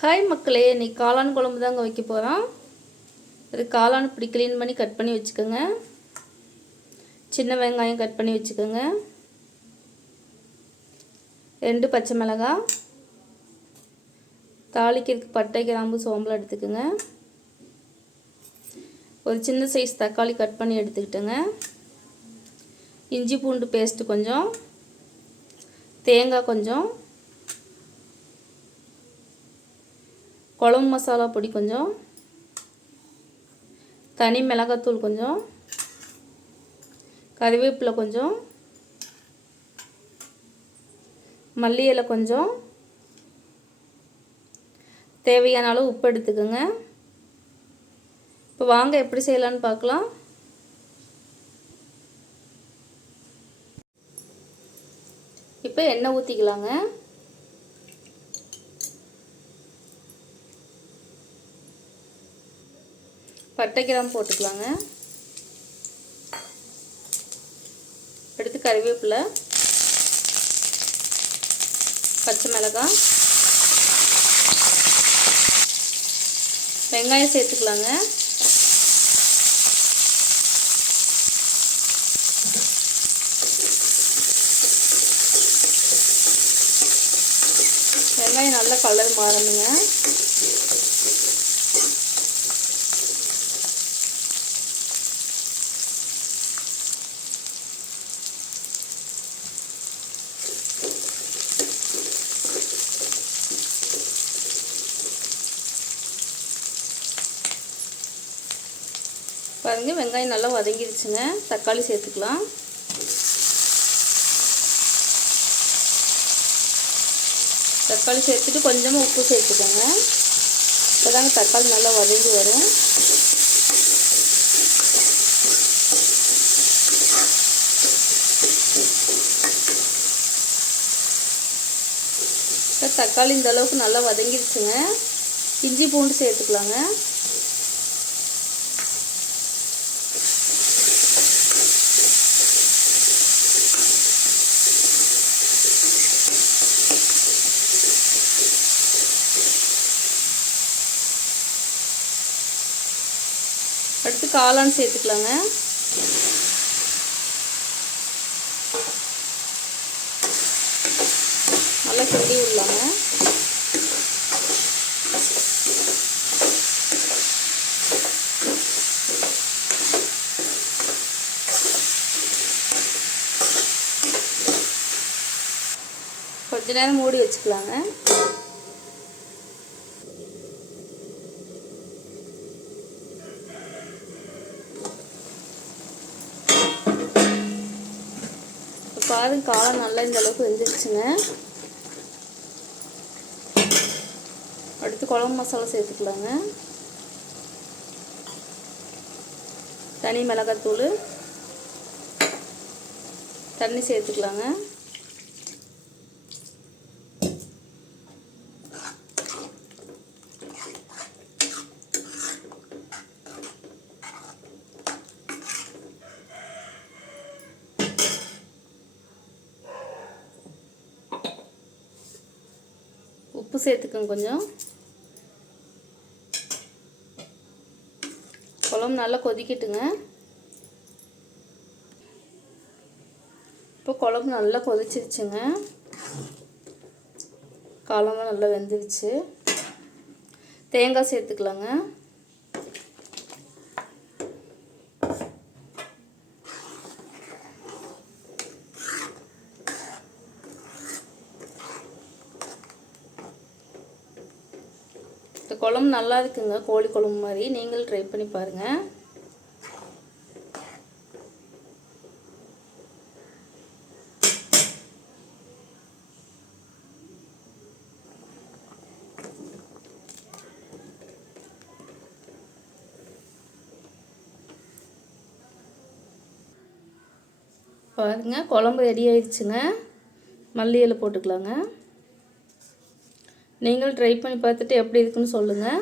Hi மக்களே. இன்னைக்கு காளான் குழம்பு தாங்க வைக்க போகிறோம் இது காளான் இப்படி க்ளீன் பண்ணி கட் பண்ணி வச்சுக்கோங்க. சின்ன வெங்காயம் கட் பண்ணி வச்சுக்கோங்க. ரெண்டு பச்சை மிளகாய் தாளிக்கிறதுக்கு பட்டை கிராம்பு சோம்பல் எடுத்துக்கோங்க. ஒரு சின்ன சைஸ் தக்காளி கட் பண்ணி எடுத்துக்கிட்டேங்க. இஞ்சி பூண்டு பேஸ்ட்டு கொஞ்சம். தேங்காய் கொஞ்சம். குழம்பு மசாலா பொடி கொஞ்சம். தனி மிளகாத்தூள் கொஞ்சம். கறிவேப்பிலை கொஞ்சம். மல்லி இலை கொஞ்சம். தேவையான அளவு உப்பு எடுத்துக்கோங்க. இப்போ வாங்க எப்படி செய்யலான்னு பார்க்கலாம். இப்போ எண்ணெய் ஊற்றிக்கலாங்க பட்டைக்கிராம் போட்டுக்கலாங்க. அடுத்து கறிவேப்பிலை பச்சை மிளகாய் வெங்காயம் சேர்த்துக்கலாங்க. வெங்காயம் நல்லா கலர் மாறணுங்க. பாருங்க வெங்காயம் நல்லா வதங்கிருச்சுங்க. தக்காளி சேர்த்துக்கலாம். தக்காளி சேர்த்துட்டு கொஞ்சமாக உப்பு சேர்த்துக்கோங்க. இப்போதாங்க தக்காளி நல்லா வதங்கி வரும். இப்போ தக்காளி இந்த அளவுக்கு நல்லா வதங்கிருச்சுங்க. இஞ்சி பூண்டு சேர்த்துக்கலாங்க. அடுத்து காளான் சேர்த்துக்கலாங்க. நல்லா கிண்டி விடலாங்க. கொஞ்ச நேரம் மூடி வச்சுக்கலாங்க. பாருங்க காலம் நல்லா இந்த அளவுக்கு வெந்துருச்சுங்க. அடுத்து குழம்பு மசாலா சேர்த்துக்கலாங்க. தனி மிளகாத்தூள். தண்ணி சேர்த்துக்கலாங்க. உப்பு சேர்த்துக்கோங்க கொஞ்சம். குழம்பு நல்லா கொதிக்கட்டுங்க. இப்போ குழம்பு நல்லா கொதிச்சிருச்சுங்க. காலம்லாம் நல்லா வெந்துருச்சு. தேங்காய் சேர்த்துக்கலாங்க. இந்த குழம்பு நல்லா இருக்குங்க. கோழி குழம்பு மாதிரி. நீங்களும் ட்ரை பண்ணி பாருங்கள் பாருங்க குழம்பு ரெடி ஆயிடுச்சுங்க. மல்லி இலை போட்டுக்கலாங்க. நீங்களும் ட்ரை பண்ணி பார்த்துட்டு எப்படி இருக்குன்னு சொல்லுங்கள்